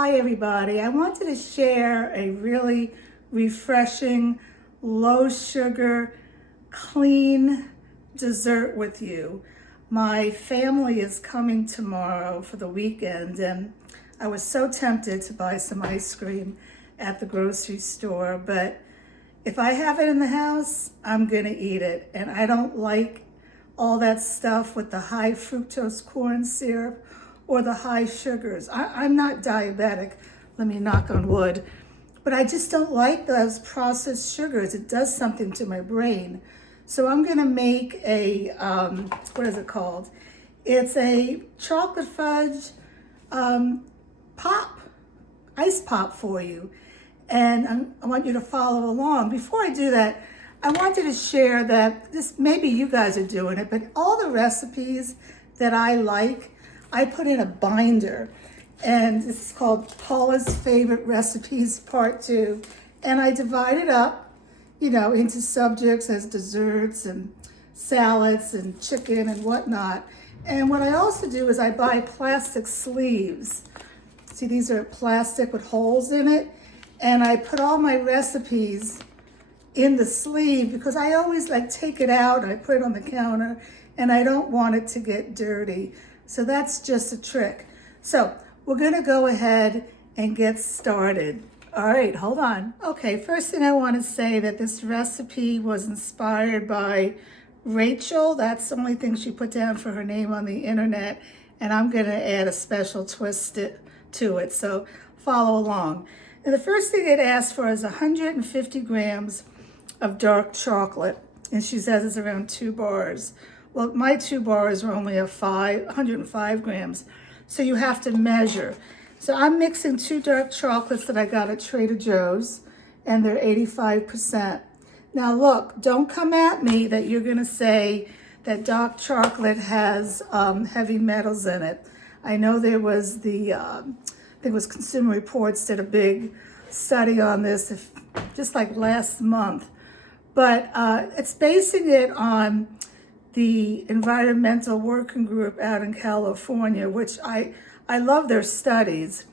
Hi everybody, I wanted to share a really refreshing, low sugar, clean dessert with you. My family is coming tomorrow for the weekend and I was so tempted to buy some ice cream at the grocery store, but if I have it in the house, I'm gonna eat it. And I don't like all that stuff with the high fructose corn syrup or the high sugars. I'm not diabetic, let me knock on wood, but I just don't like those processed sugars. It does something to my brain. So I'm gonna make a, what is it called? It's a chocolate fudge pop, ice pop for you. And I want you to follow along. Before I do that, I wanted to share that maybe you guys are doing it, but all the recipes that I like, I put in a binder, and this is called Paula's Favorite Recipes Part 2. And I divide it up, into subjects as desserts and salads and chicken and whatnot. And what I also do is I buy plastic sleeves. See, these are plastic with holes in it. And I put all my recipes in the sleeve because I always take it out and I put it on the counter and I don't want it to get dirty. So that's just a trick. So we're gonna go ahead and get started. All right, hold on. Okay, first thing I wanna say that this recipe was inspired by Rachel. That's the only thing she put down for her name on the internet. And I'm gonna add a special twist to it, so follow along. And the first thing it asks for is 150 grams of dark chocolate. And she says it's around 2 bars. Well, my 2 bars are only 105 grams. So you have to measure. So I'm mixing 2 dark chocolates that I got at Trader Joe's, and they're 85%. Now look, don't come at me that you're gonna say that dark chocolate has heavy metals in it. I know there was I think it was Consumer Reports did a big study on this just last month. But it's basing it on the Environmental Working Group out in California, which I love their studies.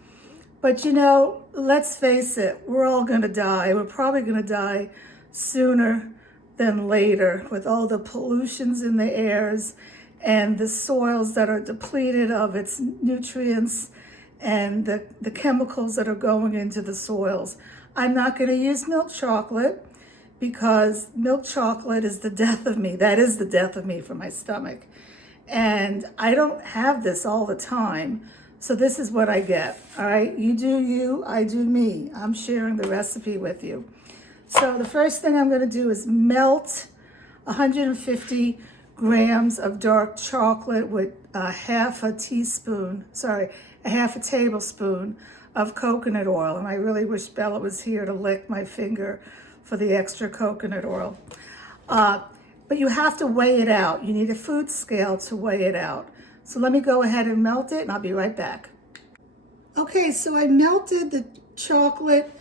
But let's face it, we're all gonna die. We're probably gonna die sooner than later with all the pollutions in the airs and the soils that are depleted of its nutrients and the chemicals that are going into the soils. I'm not gonna use milk chocolate because milk chocolate is the death of me. That is the death of me for my stomach. And I don't have this all the time. So this is what I get, all right? You do you, I do me. I'm sharing the recipe with you. So the first thing I'm gonna do is melt 150 grams of dark chocolate with a half a tablespoon of coconut oil. And I really wish Bella was here to lick my finger for the extra coconut oil. But you have to weigh it out. You need a food scale to weigh it out. So let me go ahead and melt it and I'll be right back. Okay, so I melted the chocolate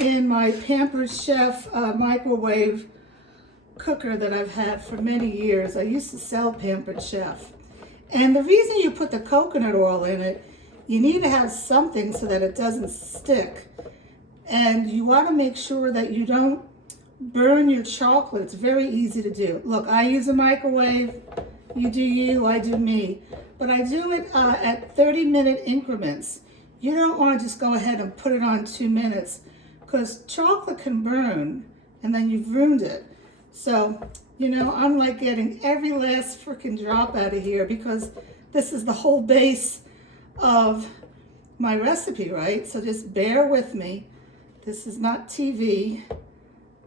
in my Pampered Chef microwave cooker that I've had for many years. I used to sell Pampered Chef. And the reason you put the coconut oil in it, you need to have something so that it doesn't stick. And you want to make sure that you don't burn your chocolate. It's very easy to do. Look, I use a microwave. You do you, I do me. But I do it at 30-minute increments. You don't want to just go ahead and put it on 2 minutes because chocolate can burn and then you've ruined it. So, I'm getting every last freaking drop out of here because this is the whole base of my recipe, right? So just bear with me. This is not TV.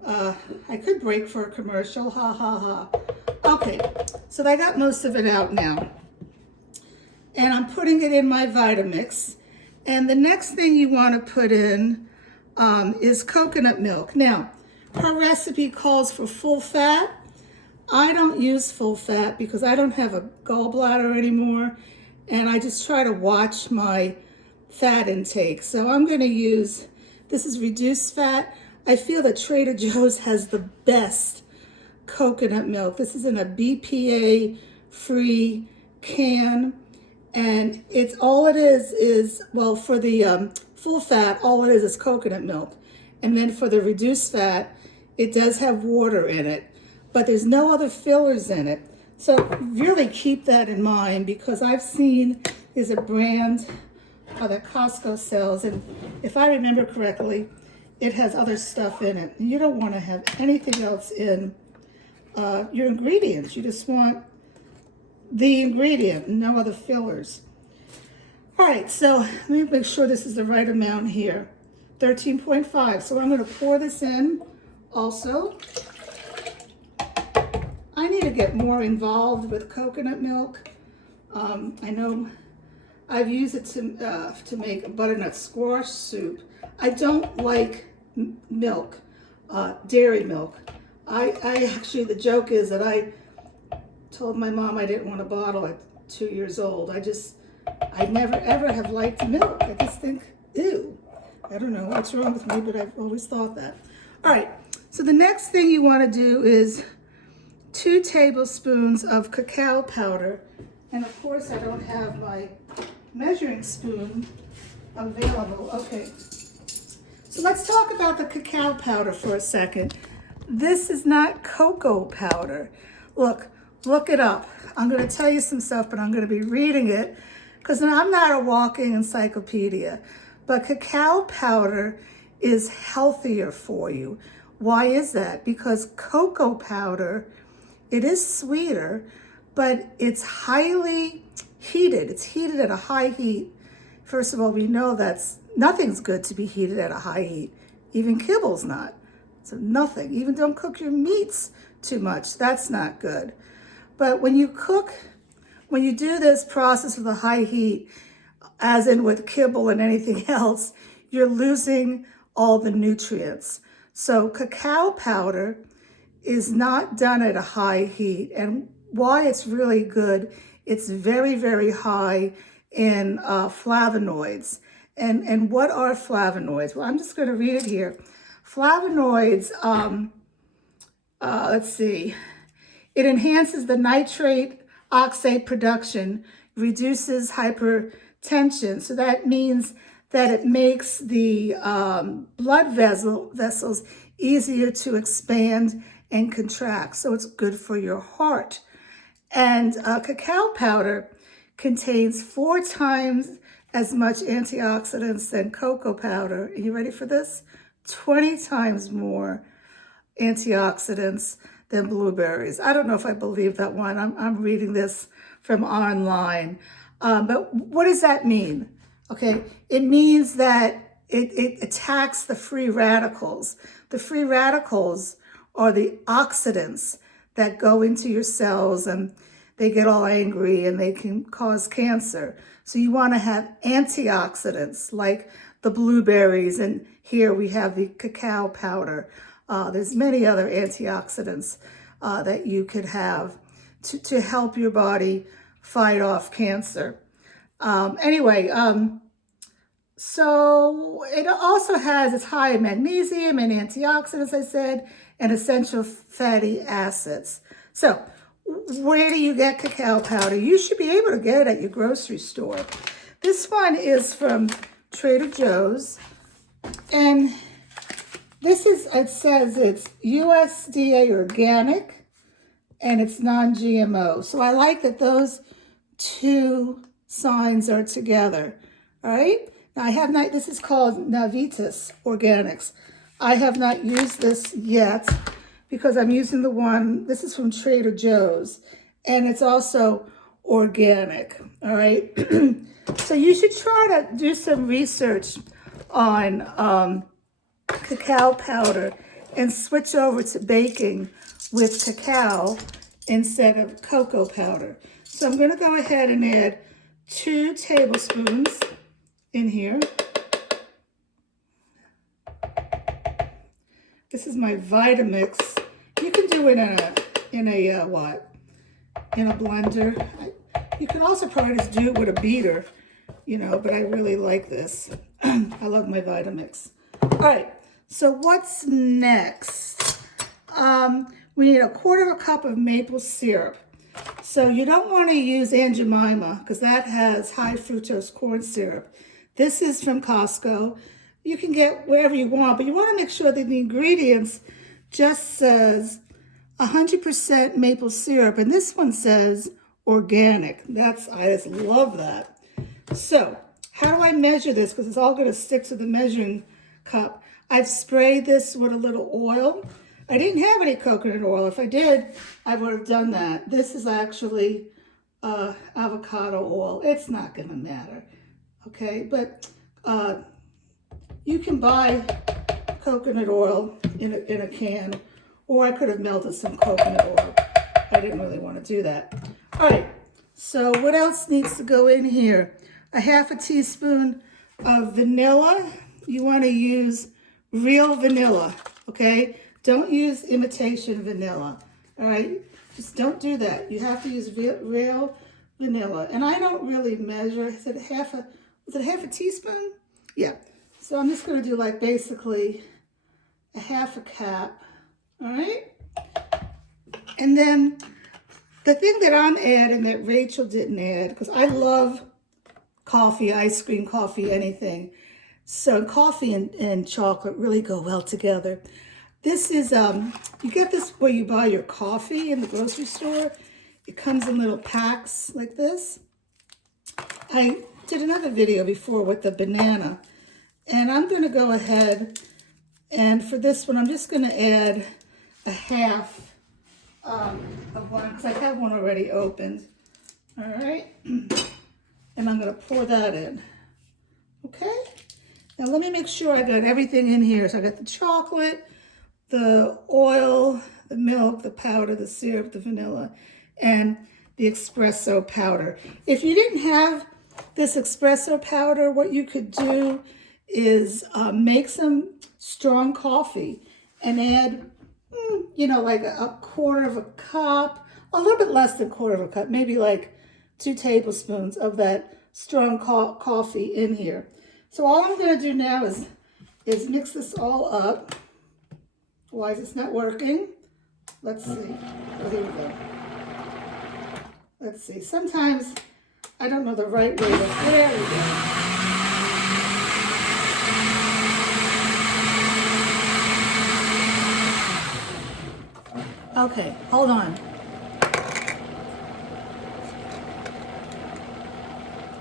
I could break for a commercial, ha ha ha. Okay, so I got most of it out now. And I'm putting it in my Vitamix. And the next thing you want to put in is coconut milk. Now, her recipe calls for full fat. I don't use full fat because I don't have a gallbladder anymore. And I just try to watch my fat intake. So I'm going to use, this is reduced fat. I feel that Trader Joe's has the best coconut milk. This is in a BPA-free can. And it's all it is, well, for the full fat, all it is coconut milk. And then for the reduced fat, it does have water in it, but there's no other fillers in it. So really keep that in mind, because I've seen there's a brand that Costco sells, and if I remember correctly, it has other stuff in it. And you don't want to have anything else in your ingredients. You just want the ingredient, no other fillers. All right, so let me make sure this is the right amount here. 13.5. So I'm going to pour this in also. I need to get more involved with coconut milk. I know I've used it to make a butternut squash soup. I don't like milk, dairy milk. I actually, the joke is that I told my mom I didn't want a bottle at 2 years old. I never ever have liked milk. I just think, ew. I don't know what's wrong with me, but I've always thought that. All right, so the next thing you want to do is 2 tablespoons of cacao powder. And of course, I don't have my measuring spoon available. Okay, so let's talk about the cacao powder for a second. This is not cocoa powder. Look it up. I'm going to tell you some stuff, but I'm going to be reading it because I'm not a walking encyclopedia. But cacao powder is healthier for you. Why is that? Because cocoa powder, it is sweeter, but it's highly heated. It's heated at a high heat. First of all, we know nothing's good to be heated at a high heat. Even kibble's not. So nothing. Even don't cook your meats too much. That's not good. But when you do this process with a high heat, as in with kibble and anything else, you're losing all the nutrients. So cacao powder is not done at a high heat. And why it's really good, it's very, very high in flavonoids. And what are flavonoids? Well, I'm just going to read it here. Flavonoids, let's see. It enhances the nitrate oxide production, reduces hypertension. So that means that it makes the blood vessels easier to expand and contract. So it's good for your heart. And cacao powder contains 4 times as much antioxidants than cocoa powder. Are you ready for this? 20 times more antioxidants than blueberries. I don't know if I believe that one. I'm reading this from online. But what does that mean? Okay, it means that it attacks the free radicals. The free radicals are the oxidants that go into your cells and they get all angry and they can cause cancer. So you want to have antioxidants like the blueberries, and here we have the cacao powder. There's many other antioxidants that you could have to help your body fight off cancer. So it also has, it's high in magnesium and antioxidants, I said, and essential fatty acids. So where do you get cacao powder? You should be able to get it at your grocery store. This one is from Trader Joe's, and this is, it says it's USDA organic and it's non-GMO. So I like that those 2 signs are together. All right. Now I have not, this is called Navitas Organics. I have not used this yet because I'm using the one, this is from Trader Joe's, and it's also organic. All right. So you should try to do some research on cacao powder and switch over to baking with cacao instead of cocoa powder. So I'm going to go ahead and add 2 tablespoons in here. This is my Vitamix. You can do it in a blender. You can also probably just do it with a beater, but I really like this. I love my Vitamix. All right, so what's next? We need 1/4 cup of maple syrup. So you don't want to use Aunt Jemima because that has high fructose corn syrup. This is from Costco. You can get wherever you want, but you want to make sure that the ingredients just says 100% maple syrup, and this one says organic. I just love that. So how do I measure this? Because it's all going to stick to the measuring cup. I've sprayed this with a little oil. I didn't have any coconut oil. If I did, I would have done that. This is actually avocado oil. It's not going to matter, okay? But you can buy coconut oil in a can, or I could have melted some coconut oil. I didn't really want to do that. All right, so what else needs to go in here? A half a teaspoon of vanilla. You want to use real vanilla, okay? Don't use imitation vanilla, all right? Just don't do that. You have to use real vanilla. And I don't really measure. Was it half a teaspoon? Yeah. So I'm just going to do like basically a half a cap, all right? And then the thing that I'm adding that Rachel didn't add, because I love coffee, ice cream, coffee, anything. So coffee and chocolate really go well together. This is, you get this where you buy your coffee in the grocery store. It comes in little packs like this. I did another video before with the banana. And I'm going to go ahead, and for this one, I'm just going to add a half of one, because I have one already opened. All right. And I'm going to pour that in. Okay. Now let me make sure I got everything in here. So I got the chocolate, the oil, the milk, the powder, the syrup, the vanilla, and the espresso powder. If you didn't have this espresso powder, what you could do is make some strong coffee and add, you know, like a quarter of a cup, a little bit less than a quarter of a cup, maybe like 2 tablespoons of that strong coffee in here. So all I'm going to do now is mix this all up. Why is this not working? Let's see. Oh, here we go. Let's see. Sometimes I don't know the right way to. There we go. Okay, hold on.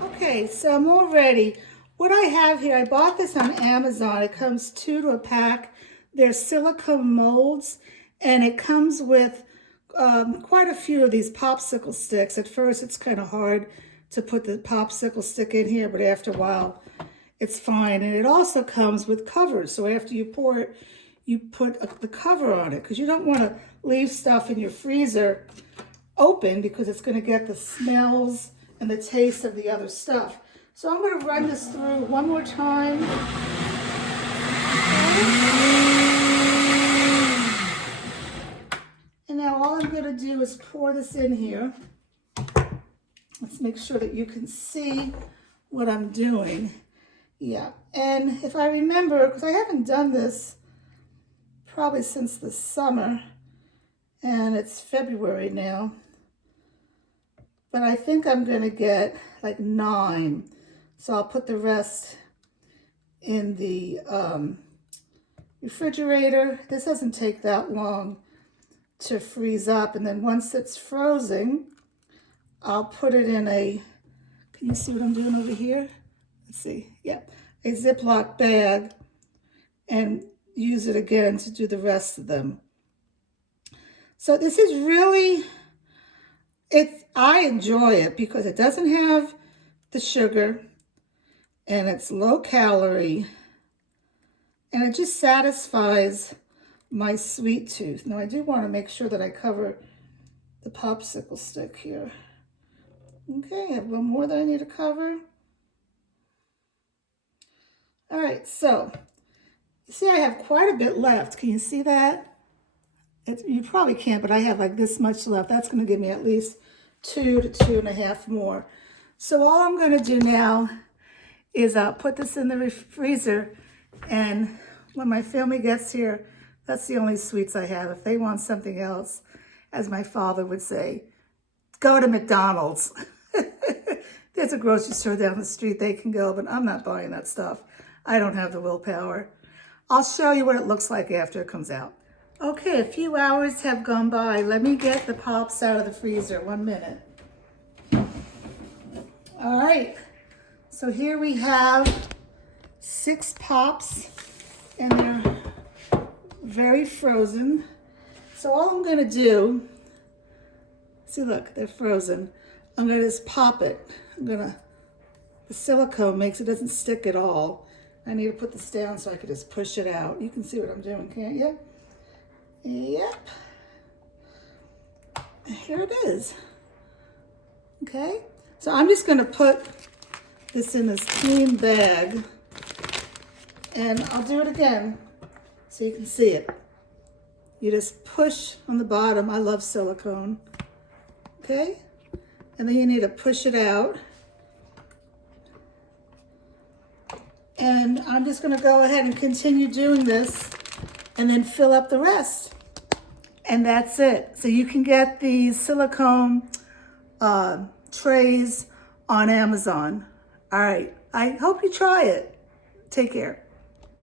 Okay, so I'm all ready. What I have here, I bought this on Amazon. It comes 2 to a pack. They're silicone molds, and it comes with quite a few of these popsicle sticks. At first, it's kind of hard to put the popsicle stick in here, but after a while, it's fine. And it also comes with covers. So after you pour it, you put the cover on it, because you don't want to leave stuff in your freezer open, because it's going to get the smells and the taste of the other stuff. So I'm going to run this through one more time. And now all I'm going to do is pour this in here. Let's make sure that you can see what I'm doing. Yeah, and if I remember, because I haven't done this probably since the summer, and it's February now, but I think I'm going to get like 9. So I'll put the rest in the refrigerator. This doesn't take that long to freeze up. And then once it's frozen, I'll put it in a, can you see what I'm doing over here? Let's see, yeah, a Ziploc bag, and use it again to do the rest of them. So this is really, I enjoy it because it doesn't have the sugar, and it's low calorie, and it just satisfies my sweet tooth. Now I do want to make sure that I cover the popsicle stick here. Okay, I have one more that I need to cover. All right, so you see I have quite a bit left. Can you see that? You probably can't, but I have like this much left. That's going to give me at least 2 to 2.5 more. So all I'm going to do now is put this in the freezer, and when my family gets here, that's the only sweets I have. If they want something else, as my father would say, go to McDonald's. There's a grocery store down the street they can go, but I'm not buying that stuff. I don't have the willpower. I'll show you what it looks like after it comes out. Okay, a few hours have gone by. Let me get the pops out of the freezer. 1 minute. All right, so here we have 6 pops, and they're very frozen. So all I'm gonna do, see, look, they're frozen. I'm gonna just pop it. The silicone makes it doesn't stick at all. I need to put this down so I can just push it out. You can see what I'm doing, can't you? Yep. Here it is. Okay, so I'm just gonna put this in this clean bag, and I'll do it again so you can see it. You just push on the bottom. I love silicone. Okay, and then you need to push it out. And I'm just gonna go ahead and continue doing this and then fill up the rest. And that's it. So you can get these silicone trays on Amazon. All right, I hope you try it. Take care.